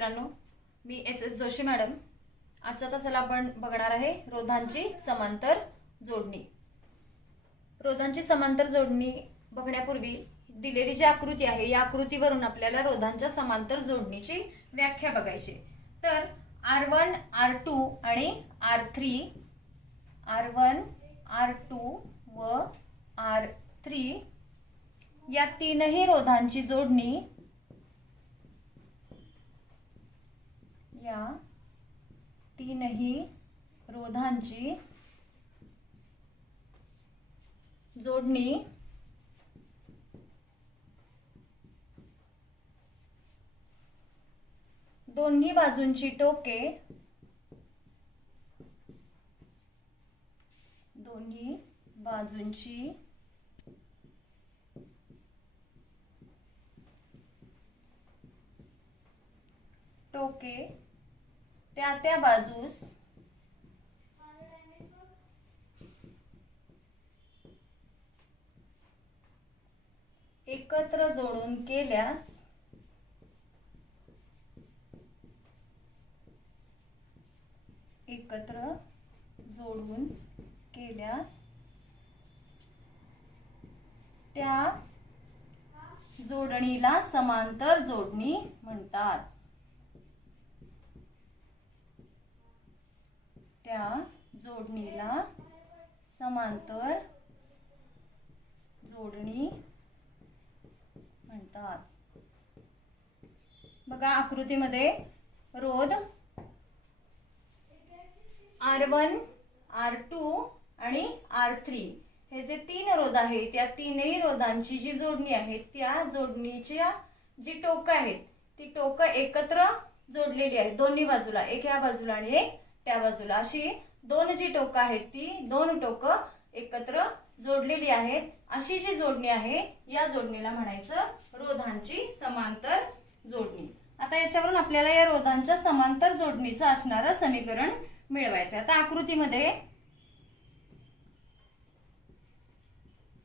मित्रांनो, मी S Joshi madam. आजच्या तासाला आपण बघणार आहे रोधांची समांतर जोडणी। रोधांची समांतर जोडणी बघण्यापूर्वी दिलेली जी आकृती आहे या आकृतीवरून आपल्याला रोधांच्या समांतर जोडणीची व्याख्या बघायची। तर R1 R2 आणि R3 R1 R2 व R3 या तीनही रोधांची जोडणी या तीनही रोधांची जोडणी दोन्ही बाजूंची टोके त्या बाजूस एकत्र जोडून केल्यास त्या जोडणीला समांतर जोडणी म्हणतात। त्या जोडणीला समांतर जोडणी म्हणतात। बघा आकृतीमध्ये रोध R1 R2 आणि R3 हे जे तीन रोध आहेत त्या तीनही रोधांची जी जोडणी आहे त्या जोडणीच्या जी टोकं आहेत ती टोकं एकत्र जोडलेली आहेत दोन्ही बाजूला, एक या बाजूला आणि एक त्या बाजूला, अशी दोन जी टोकं आहेत ती दोन टोकं एकत्र जोडलेली आहेत। अशी जी जोडणी आहे या जोडणीला म्हणायचं रोधांची समांतर जोडणी। आता याच्यावरून आपल्याला या रोधांच्या समांतर जोडणीचं असणारं समीकरण मिळवायचं आहे। आता आकृतीमध्ये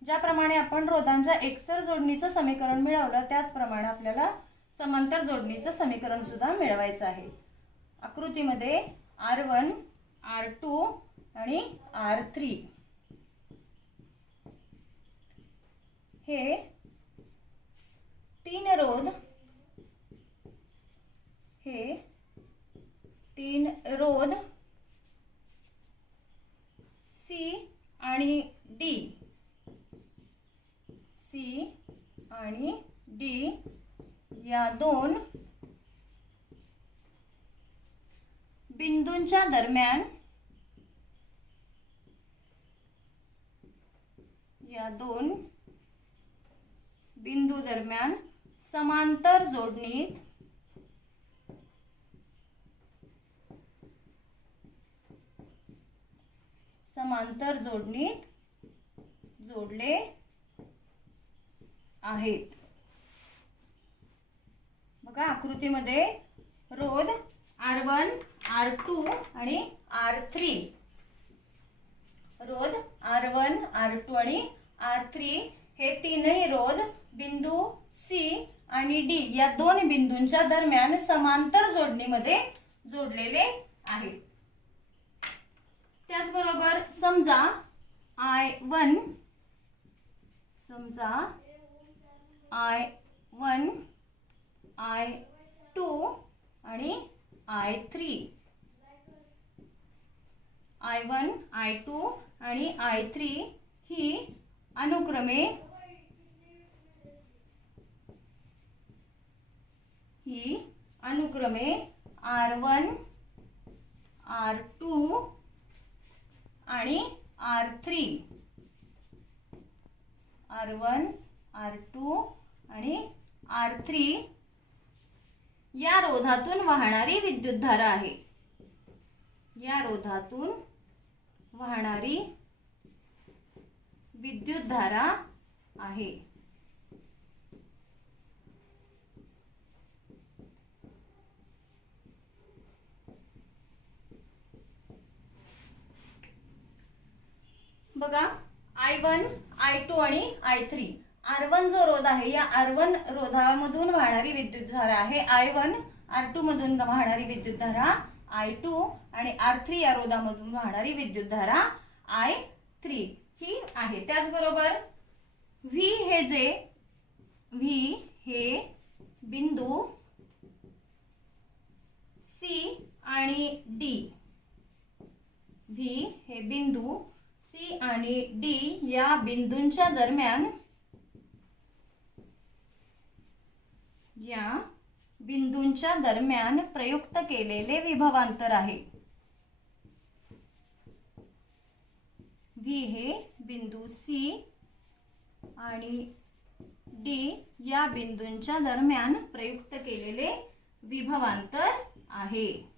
ज्याप्रमाणे आपण रोधांच्या एकसर जोडणीचं समीकरण मिळवलं त्याचप्रमाणे आपल्याला समांतर जोडणीचं समीकरण सुद्धा मिळवायचं आहे। आकृतीमध्ये R1 R2 आणि R3 हे तीन रोध C आणि D या दोन बिंदूंच्या दरम्यान समांतर जोडणीत जोडले आहेत। बघा आकृतीमध्ये रोध R1 R2 आणि R3 रोध R1 R2 आणि R3 हे तीनही रोध बिंदू C आणि D या दोन बिंदूंच्या दरम्यान समांतर जोडणीमध्ये जोडलेले आहेत। त्याचबरोबर समजा I1 I2 आणि I3 I1 I2 आणि I3 ही अनुक्रमे R1 R2 आणि R3 R1 R2 आणि R3 या रोधातून वाहणारी विद्युतधारा आहे। या रोधातून वाहणारी विद्युतधारा आहे। बघा I1 I2 आणि I3 R1 जो रोध आहे या R1 रोधामधून वाहणारी विद्युतधारा आहे I1 R2 मधून वाहणारी विद्युतधारा I2 आणि R3 या रोधामधून वाहणारी विद्युतधारा I3 ही आहे. त्याचबरोबर V हे बिंदू C आणि D, V हे बिंदू C आणि D या बिंदूंच्या दरम्यान प्रयुक्त केलेले विभवांतर आहे. V हे बिंदू C आणि D या बिंदूंच्या दरम्यान प्रयुक्त केलेले विभवांतर आहे.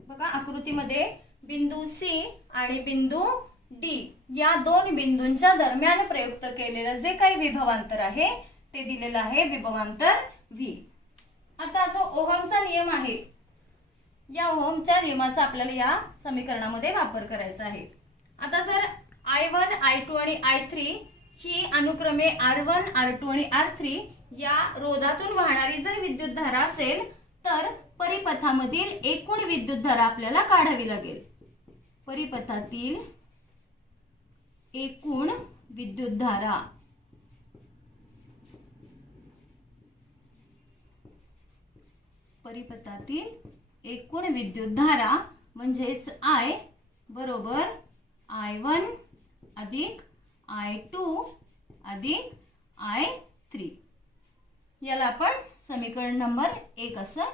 बघा आकृतीमध्ये बिंदू C आणि बिंदू D या दोन बिंदूंच्या दरम्यान प्रयुक्त केलेलं जे काही विभवांतर आहे ते दिलेलं आहे विभवांतर V. आता जो ओहमचा नियम आहे, या ओहमच्या नियमाचा आपल्याला या समीकरणामध्ये वापर करायचा आहे. आता जर I1, I2 आणि I3 ही अनुक्रमे R1, R2 आणि R3 या रोधातून वाहणारी जर विद्युतधारा असेल तर परिपथामधील एकूण विद्युतधारा आपल्याला काढावी लागेल. परिपथातील एकूण विद्युतधारा म्हणजेच I बरोबर I1 अधिक I2 अधिक I3. याला आपण समीकरण नंबर 1 असं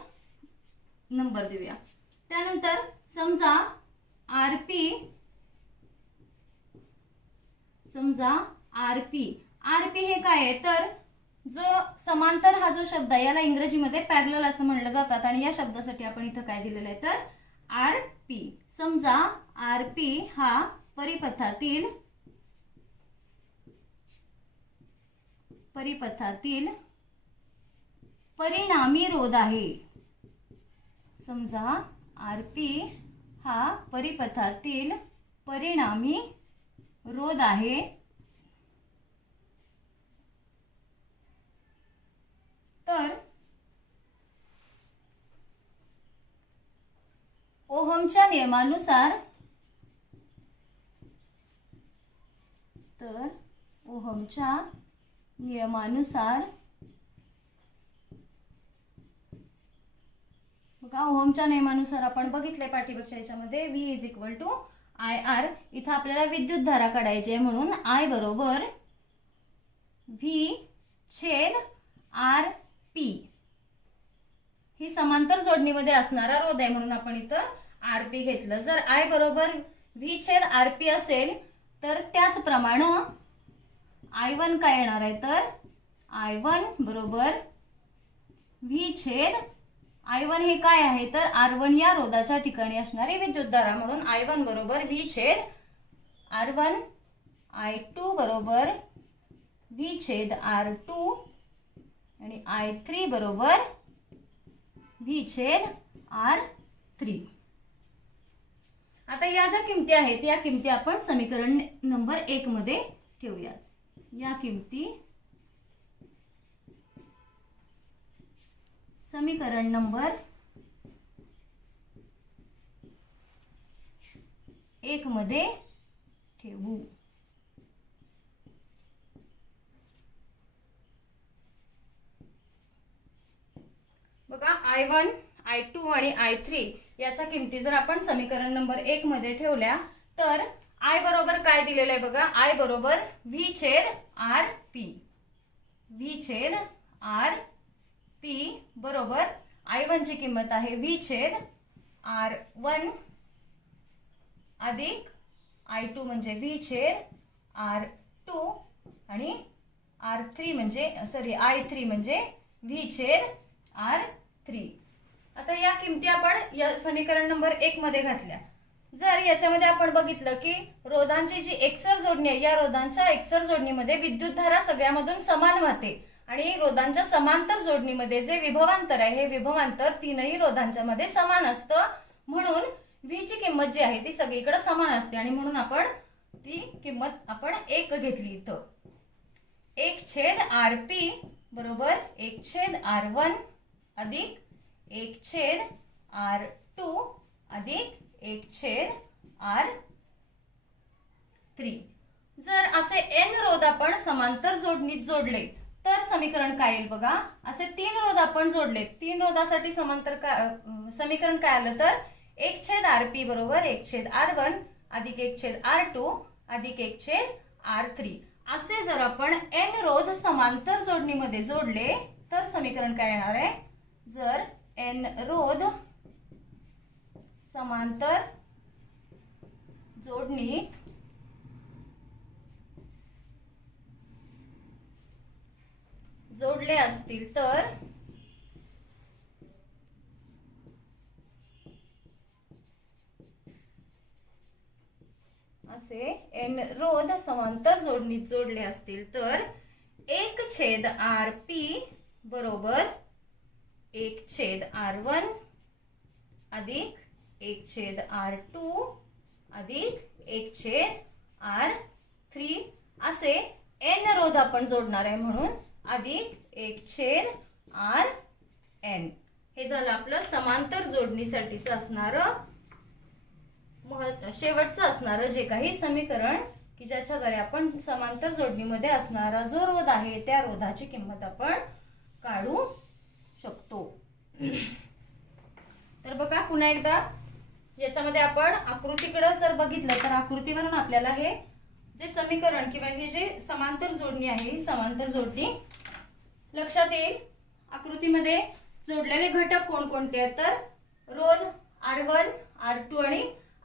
नंबर देऊया. त्यानंतर समजा RP हे काय आहे तर जो समांतर हा जो शब्द आहे याला इंग्रजीमध्ये पॅरलल असं म्हणलं जातात आणि या शब्दासाठी आपण इथं काय दिलेलं आहे तर RP. समजा RP हा परिपथातील परिणामी रोध आहे. समजा RP हा परिपथातील परिणामी रोध आहे. तर ओहमच्या नियमानुसार बघा ओहमच्या नियमानुसार आपण बघितले पाठीमागच्या याच्यामध्ये V is equal to IR. इथं आपल्याला विद्युतधारा काढायची आहे म्हणून I बरोबर V छेद RP ही समांतर जोडणीमध्ये असणारा रोध आहे म्हणून आपण इथं RP घेतलं. जर I बरोबर V छेद RP असेल तर त्याचप्रमाणे I1 काय येणार आहे तर I1 बरोबर V छेद I1 हे काय आहे तर R1 या रोधाच्या ठिकाणी असणारी विद्युतधारा म्हणून I1 बरोबर V छेद R1. I2 बरोबर V छेद R2 आणि I3 बरोबर V छेद R3. आता या ज्या किमती आहेत या किमती आपण समीकरण नंबर 1 मध्ये ठेवूयात. या किमती समीकरण नंबर 1 मध्ये ठेवू. बघा I1, I2 आणि I3 याच्या किमती जर आपण समीकरण नंबर 1 मध्ये ठेवल्या तर I बरोबर काय दिलेलं आहे बघा I बरोबर V छेद RP. V छेद RP बरोबर I1 ची किंमत आहे V छेद R1 अधिक I2 म्हणजे V छेद R2 आणि R3 म्हणजे I3 म्हणजे V छेद R3. आता या किमती आपण या समीकरण नंबर 1 मध्ये घातल्या. जर याच्यामध्ये आपण बघितलं की रोधांची जी एकसर जोडणी आहे या रोधांच्या एकसर जोडणीमध्ये विद्युतधारा सगळ्यामधून समान वाहते आणि रोधांच्या समांतर जोडणीमध्ये जे विभवांतर आहे हे विभवांतर तीनही रोधांच्या मध्ये समान असतं म्हणून V ची किंमत जी आहे ती सगळीकडे समान असते आणि म्हणून आपण ती किंमत आपण 1 घेतली इथं. एक छेद आर पी बरोबर एक छेद R1 अधिक एक छेद R2 अधिक एक छेद R3. जर असे n रोध आपण समांतर जोडणीत जोडले तर समीकरण काय येईल बघा. असे 3 रोध आपण जोडले, 3 रोधासाठी समांतर समीकरण काय आलं तर एक छेद RP बरोबर एक छेद R1 अधिक एक छेद R2 अधिक एक छेद R3. असे जर आपण n रोध समांतर जोडणीमध्ये जोडले तर समीकरण काय येणार आहे. जर n रोध समांतर जोडणीत जोडले असतील तर असे n रोध समांतर जोडणीत जोडले असतील तर एक छेद RP बरोबर एक छेद R1 अधिक एक छेद R2 अधिक एक छेद R3 असे n रोध आपण जोडणार आहे म्हणून अधिक एक छेद Rn. हे झालं आपलं समांतर जोडणीसाठीचं असणारं शेवटचं असणारं जे काही समीकरण की ज्याच्याद्वारे आपण समांतर जोडणीमध्ये असणारा जो रोध आहे त्या रोधाची किंमत आपण काढू शकतो. तर बघा पुन्हा एकदा याच्यामध्ये आपण आकृतीकडे जर बघितलं तर आकृतीवरून आपल्याला हे जे समीकरण किंवा हे जे समांतर जोडणी आहे ही समांतर जोडणी लक्षात येईल. आकृतीमध्ये जोडलेले घटक कोणकोणते आहेत तर रोध R1 R2 आणि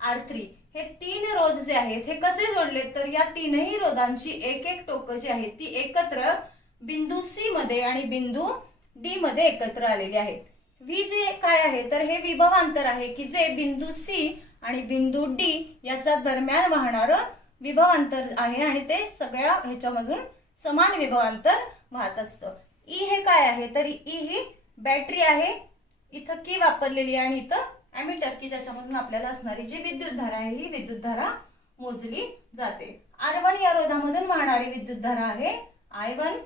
R3 हे 3 रोध जे आहेत हे कसे जोडले तर या तीनही रोधांची एक एक टोकं जी आहेत ती एकत्र बिंदू C मध्ये आणि बिंदू D मध्ये एकत्र आलेली आहेत. V जे काय आहे तर हे विभवांतर आहे की जे बिंदू C आणि बिंदू D याच्या दरम्यान वाहणारं विभवांतर आहे आणि ते सगळ्या ह्याच्यामधून समान विभवांतर वाहत असतं. E हे काय आहे तर E ही बॅटरी आहे, इथं की वापरलेली आहे आणि इथं ॲमीटर की ज्याच्यामधून आपल्याला असणारी जी विद्युतधारा आहे ही विद्युतधारा मोजली जाते. R1 या रोधामधून वाहणारी विद्युतधारा आहे I1,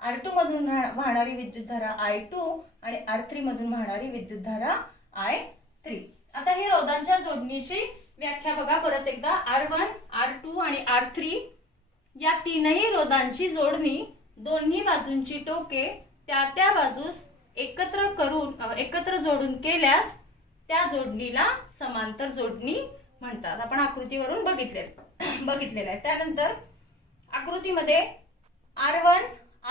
R2 मधून वाहणारी विद्युतधारा I2 आणि R3 मधून वाहणारी विद्युतधारा I3. आता ही रोधांच्या जोडणीची व्याख्या बघा परत एकदा. R1, R2 आणि R3 या तीनही रोधांची जोडणी दोन्ही बाजूंची टोके त्या बाजूस एकत्र जोडून केल्यास त्या जोडणीला समांतर जोडणी म्हणतात. आपण आकृतीवरून बघितलेलं आहे. त्यानंतर आकृतीमध्ये R1,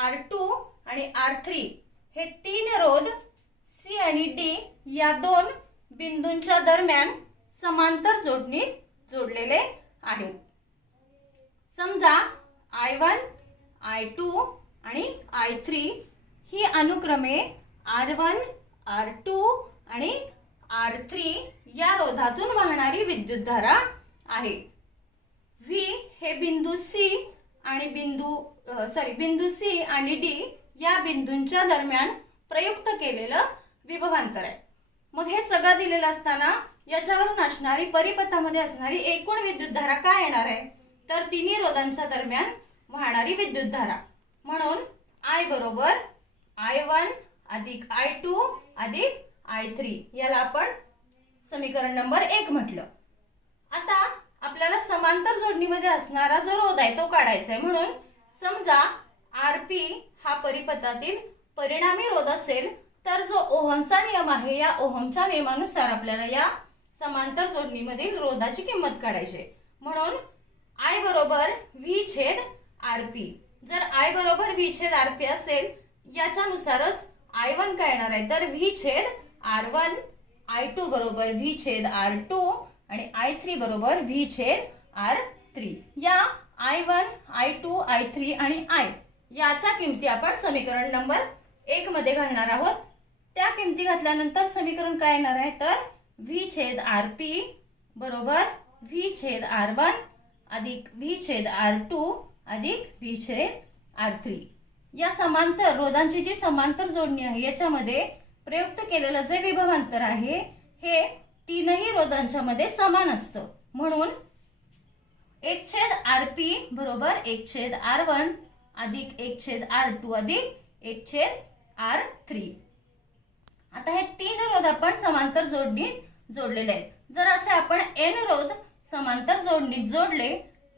R2 आणि R3 हे 3 रोध C आणि D या दोन बिंदूंच्या दरम्यान समांतर जोडणीत जोडलेले आहेत. समजा I1, I2 आणि I3 ही अनुक्रमे R1, R2 आणि R3 या रोधातून वाहणारी विद्युतधारा आहे. V हे बिंदू C आणि D या बिंदूंच्या दरम्यान प्रयुक्त केलेलं विभवांतर आहे. मग हे सगळं दिलेलं असताना याच्यावरून असणारी परिपथामध्ये असणारी एकूण विद्युतधारा काय येणार आहे तर तिन्ही रोधांच्या दरम्यान वाहणारी विद्युतधारा म्हणून I बरोबर I1 अधिक I2 अधिक I3 याला आपण समीकरण नंबर 1 म्हटलं. आता आपल्याला समांतर जोडणीमध्ये असणारा जो रोध आहे तो काढायचा आहे. म्हणून समजा RP हा परिपथातील परिणामी रोध असेल तर जो ओहमचा नियम आहे या ओहमच्या नियमानुसार आपल्याला या समांतर जोडणीमधील रोधाची किंमत काढायची आहे. म्हणून I बरोबर V छेद RP. जर I बरोबर V छेद RP असेल याच्यानुसारच I1 काय येणार आहे तर V छेद R1, I2 बरोबर V छेद R2 आणि I3 बरोबर V छेद R3. या I1, I2, I3 आणि I याच्या किमती आपण समीकरण नंबर 1 मध्ये घालणार आहोत. त्या किमती घातल्यानंतर समीकरण काय येणार आहे तर V छेद RP बरोबर V छेद R1 अधिक V छेद R2 अधिक V छेद R3. या समांतर रोधांची जी समांतर जोडणी आहे याच्यामध्ये प्रयुक्त केलेलं जे विभवांतर आहे हे तीनही रोधांच्या मध्ये समान असतं. म्हणून एक छेद RP बरोबर एक छेद R1 अधिक 1/R2 अधिक 1/R3. आता हे 3 रोध आपण समांतर जोडणीत जोडलेले आहेत. जर असे आपण n रोध समांतर जोडणीत जोडले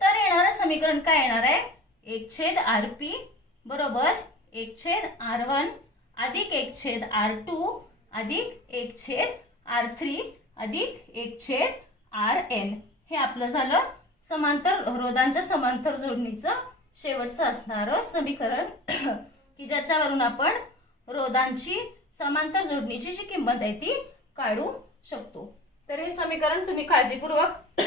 तर येणारे समीकरण काय येणार आहे? 1/Rp बरोबर 1/R1 अधिक 1/R2 अधिक 1/R3 अधिक 1/Rn. हे आपलं झालं समांतर रोधांच्या समांतर जोडणीचं शेवटचं असणारं समीकरण की ज्याच्यावरून आपण रोधांची समांतर जोडणीची जी किंमत आहे ती काढू शकतो. तर हे समीकरण तुम्ही काळजीपूर्वक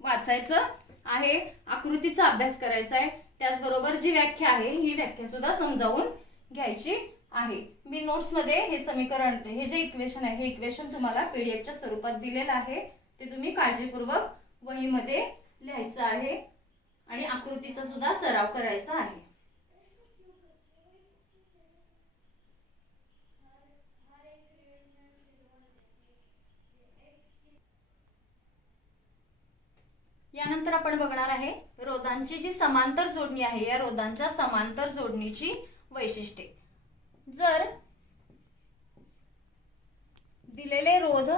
वाचायचं आहे, आकृतीचा अभ्यास करायचा आहे, त्याचबरोबर जी व्याख्या आहे ही व्याख्या सुद्धा समजावून घ्यायची आहे. मी नोट्स मध्ये हे समीकरण, हे जे इक्वेशन आहे हे इक्वेशन तुम्हाला पीडीएफच्या स्वरूपात दिलेलं आहे, ते तुम्ही काळजीपूर्वक वहीमध्ये लिहायचं आहे आणि आकृतीचा सुद्धा सराव करायचा आहे. यानंतर आपण बघणार आहे रोधांची जी समांतर जोडणी आहे या रोधांच्या समांतर जोडणीची वैशिष्ट्ये. जर दिलेले रोध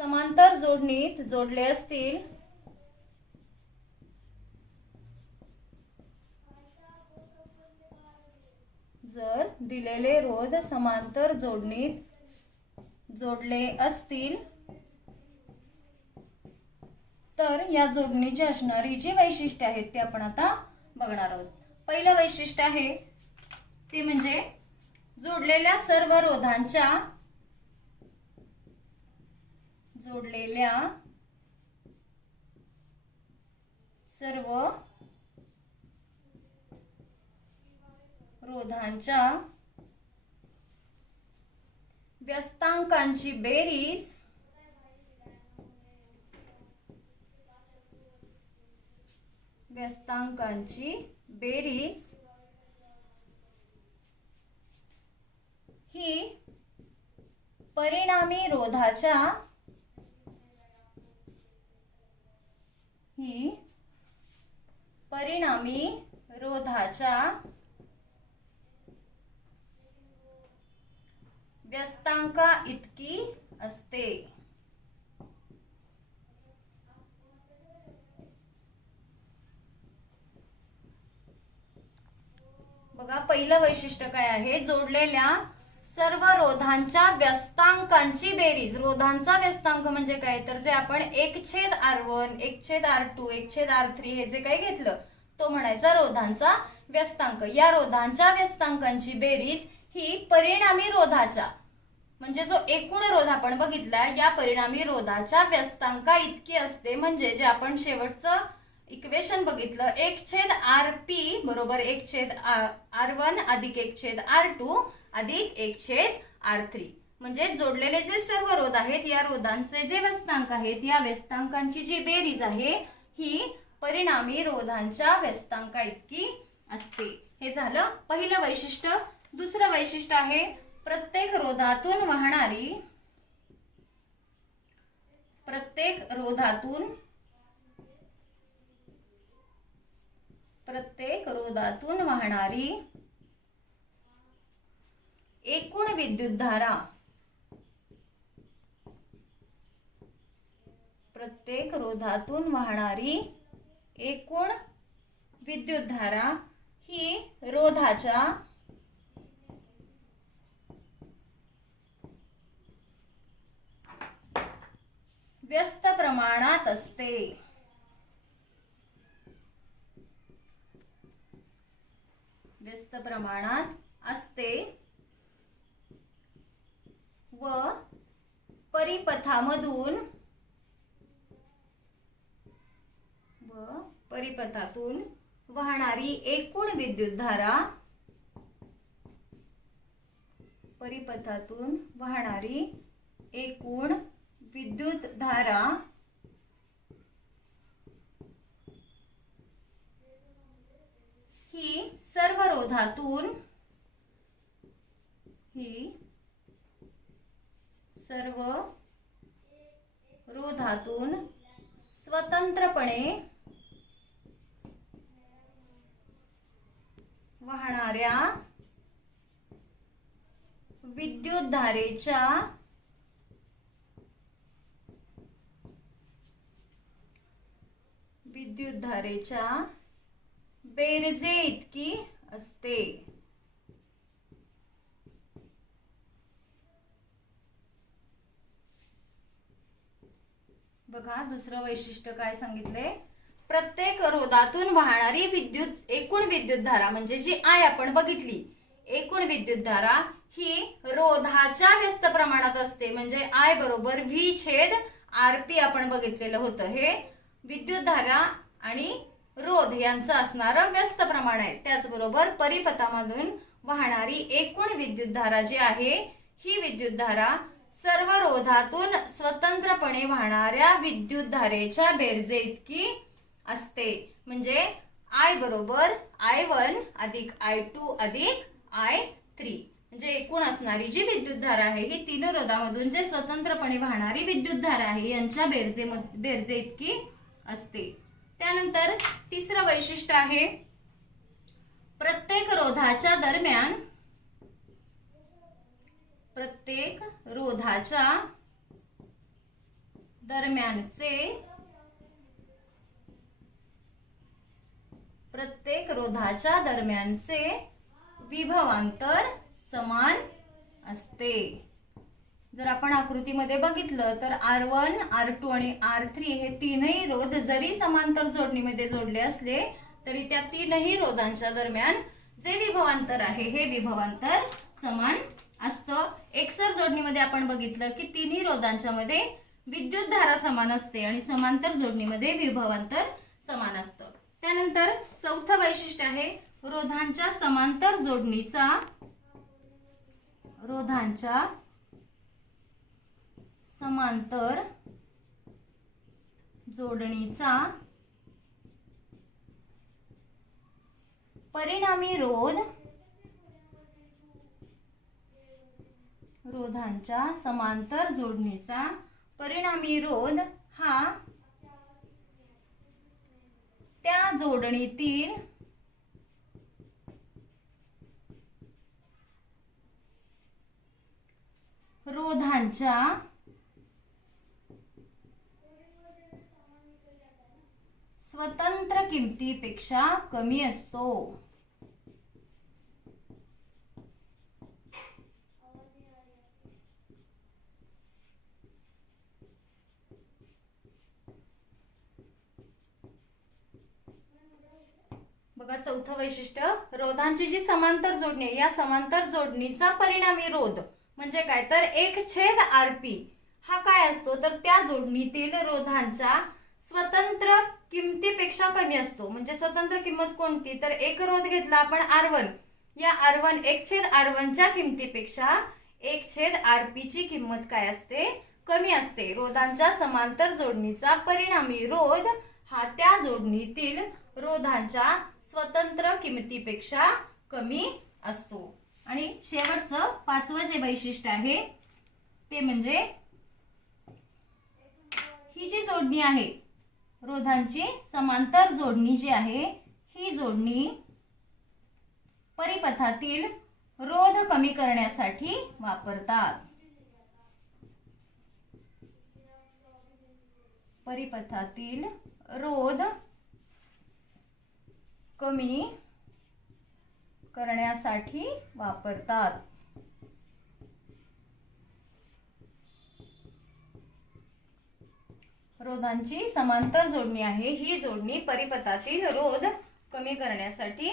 समांतर जोडणीत जोडले असतील जर दिलेले रोध समांतर जोडणीत जोडले असतील तर या जोडणीची असणारी जी वैशिष्ट्ये आहेत ते आपण आता बघणार आहोत. पहिलं वैशिष्ट्य आहे ते म्हणजे जोडलेल्या सर्व रोधांच्या व्यस्तांकांची बेरीज ही परिणामी रोधाच्या व्यस्तांका इतकी असते. बघा पहिलं वैशिष्ट्य काय आहे? जोडलेल्या सर्व रोधांच्या व्यस्तांकांची बेरीज. रोधांचा व्यस्तांक म्हणजे काय? तर जे आपण 1/R1 1/R2 1/R3 हे जे काही घेतलं तो म्हणायचा रोधांचा व्यस्तांक. या रोधांच्या व्यस्तांकांची बेरीज ही परिणामी रोधाच्या म्हणजे जो एकूण रोध आपण बघितला या परिणामी रोधाच्या व्यस्तांका इतकी असते. म्हणजे जे आपण शेवटचं इक्वेशन बघितलं 1/Rp बरोबर 1/R1 अधिक 1/R2 अधिक 1/R3. म्हणजे जोडलेले जे सर्व रोध आहेत या रोधांचे जे व्यस्तांक आहेत या व्यस्तांकांची जी बेरीज आहे ही परिणामी रोधांच्या व्यस्तांका इतकी असते. हे झालं पहिलं वैशिष्ट्य. दुसरं वैशिष्ट्य आहे प्रत्येक रोधातून वाहणारी एकूण विद्युतधारा. प्रत्येक रोधातून वाहणारी एकूण विद्युतधारा ही रोधाच्या व्यस्त प्रमाणात असते. व्यस्त प्रमाणात असते व परिपथातून वाहणारी एकूण विद्युतधारा ही सर्व रोधातून स्वतंत्रपणे वाहणाऱ्या विद्युतधारेच्या बेरजे इतकी असते. बघा दुसरं वैशिष्ट्य काय सांगितले. प्रत्येक रोधातून वाहणारी एकूण विद्युतधारा म्हणजे जी आय आपण बघितली, एकूण विद्युतधारा ही रोधाच्या व्यस्त प्रमाणात असते. म्हणजे आय बरोबर व्ही छेद आरपी आपण बघितलेलं होतं. हे विद्युतधारा आणि रोध यांचं असणारं व्यस्त प्रमाण आहे. त्याचबरोबर परिपथामधून वाहणारी एकूण विद्युतधारा जी आहे ही विद्युतधारा सर्व रोधातून स्वतंत्रपणे वाहणाऱ्या विद्युतधारेच्या बेरजे इतकी असते. म्हणजे आय बरोबर I1 अधिक I2 अधिक I3. म्हणजे एकूण असणारी जी विद्युतधारा आहे ही तीन रोधामधून जे स्वतंत्रपणे वाहणारी विद्युतधारा आहे यांच्या बेरजे इतकी असते. त्यानंतर तिसरं वैशिष्ट्य आहे प्रत्येक रोधाच्या दरम्यानचे विभवांतर समान असते. जर आपण आकृतीमध्ये बघितलं तर R1, R2 आणि R3 हे तीनही रोध जरी समांतर जोडणीमध्ये जोडले असले तरी त्या तीनही रोधांच्या दरम्यान जे विभवांतर आहे हे विभवांतर समान असतं. एकसर जोडणीमध्ये आपण बघितलं की तिन्ही रोधांच्या मध्ये विद्युतधारा समान असते आणि समांतर जोडणीमध्ये विभवांतर समान असतं. त्यानंतर चौथं वैशिष्ट्य आहे रोधांच्या समांतर जोडणीचा परिणामी रोध हा त्या जोडणीतील रोधांच्या स्वतंत्र किमतीपेक्षा कमी असतो. बघा चौथं वैशिष्ट्य रोधांची जी समांतर जोडणी आहे या समांतर जोडणीचा परिणामी रोध म्हणजे काय तर 1/RP हा काय असतो तर त्या जोडणीतील रोधांच्या स्वतंत्र किमतीपेक्षा कमी असतो. म्हणजे स्वतंत्र किंमत कोणती तर एक रोध घेतला आपण R1, या R1 1/R1 च्या किमतीपेक्षा 1/RP ची किंमत काय असते कमी असते. रोधांच्या समांतर जोडणीचा परिणामी रोध हा त्या जोडणीतील रोधांच्या स्वतंत्र किमतीपेक्षा कमी असतो. आणि शेवटचं पाचवं जे वैशिष्ट्य आहे ते म्हणजे ही जी जोडणी आहे रोधांची समांतर जोडणी जी आहे ही जोडणी परिपथातील रोध कमी करण्यासाठी वापरतात. परिपथातील रोध कमी करण्यासाठी वापरतात. रोधांची समांतर जोडणी आहे ही जोडणी परिपथातील रोध कमी करण्यासाठी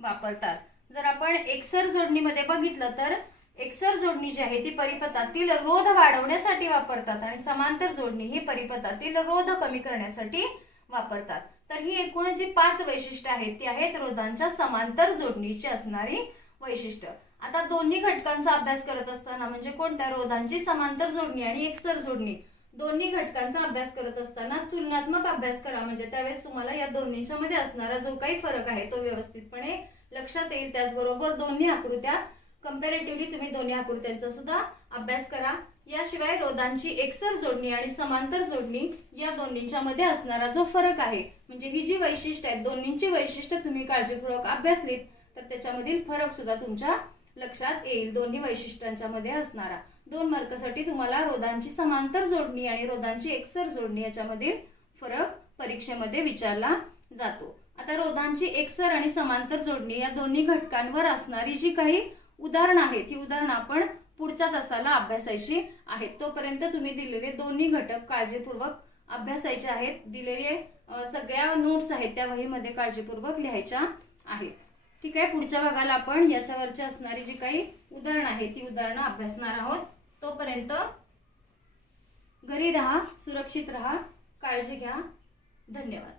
वापरतात. जर आपण एकसर जोडणीमध्ये बघितलं तर एकसर जोडणी जी आहे ती परिपथातील रोध वाढवण्यासाठी वापरतात आणि समांतर जोडणी ही परिपथातील रोध कमी करण्यासाठी वापरतात. तर ही एकूण जी 5 वैशिष्ट्ये आहेत ती आहेत रोधांच्या समांतर जोडणीची असणारी वैशिष्ट्य. आता दोन्ही घटकांचा अभ्यास करत असताना म्हणजे कोणत्या रोधांची समांतर जोडणी आणि एकसर जोडणी दोन्ही घटकांचा अभ्यास करत असताना तुलनात्मक अभ्यास करा, म्हणजे त्यावेळेस तुम्हाला या दोन्हीच्या मध्ये असणारा जो काही फरक आहे तो व्यवस्थितपणे लक्षात येईल. त्याचबरोबर दोन्ही आकृत्या कंपॅरेटिव्हली तुम्ही दोन्ही आकृत्यांचा सुद्धा अभ्यास करा. याशिवाय रोधांची एकसर जोडणी आणि समांतर जोडणी या दोन्हीच्या मध्ये असणारा जो फरक आहे, म्हणजे ही जी वैशिष्ट्ये आहेत दोन्हींची वैशिष्ट्ये तुम्ही काळजीपूर्वक अभ्यासलीत तर त्याच्यामधील फरक सुद्धा तुमच्या लक्षात येईल. दोन्ही वैशिष्ट्यांच्या मध्ये असणारा 2 मार्कासाठी तुम्हाला रोधांची समांतर जोडणी आणि रोधांची एकसर जोडणी याच्यामधील फरक परीक्षेमध्ये विचारला जातो. आता रोधांची एकसर आणि समांतर जोडणी या दोन्ही घटकांवर असणारी जी काही उदाहरणं आहेत ही उदाहरणं आपण पुढच्या तासाला अभ्यासायची आहेत. तोपर्यंत तुम्ही दिलेले दोन्ही घटक काळजीपूर्वक अभ्यासायचे आहेत. दिलेले सगळ्या नोट्स आहेत त्या वहीमध्ये काळजीपूर्वक लिहायच्या आहेत. ठीक आहे, पुढच्या भागाला आपण याच्यावरची असणारी जी काही उदाहरणं आहेत ती उदाहरणं अभ्यासणार आहोत. तोपर्यंत घरी राहा, सुरक्षित राहा, काळजी घ्या. धन्यवाद.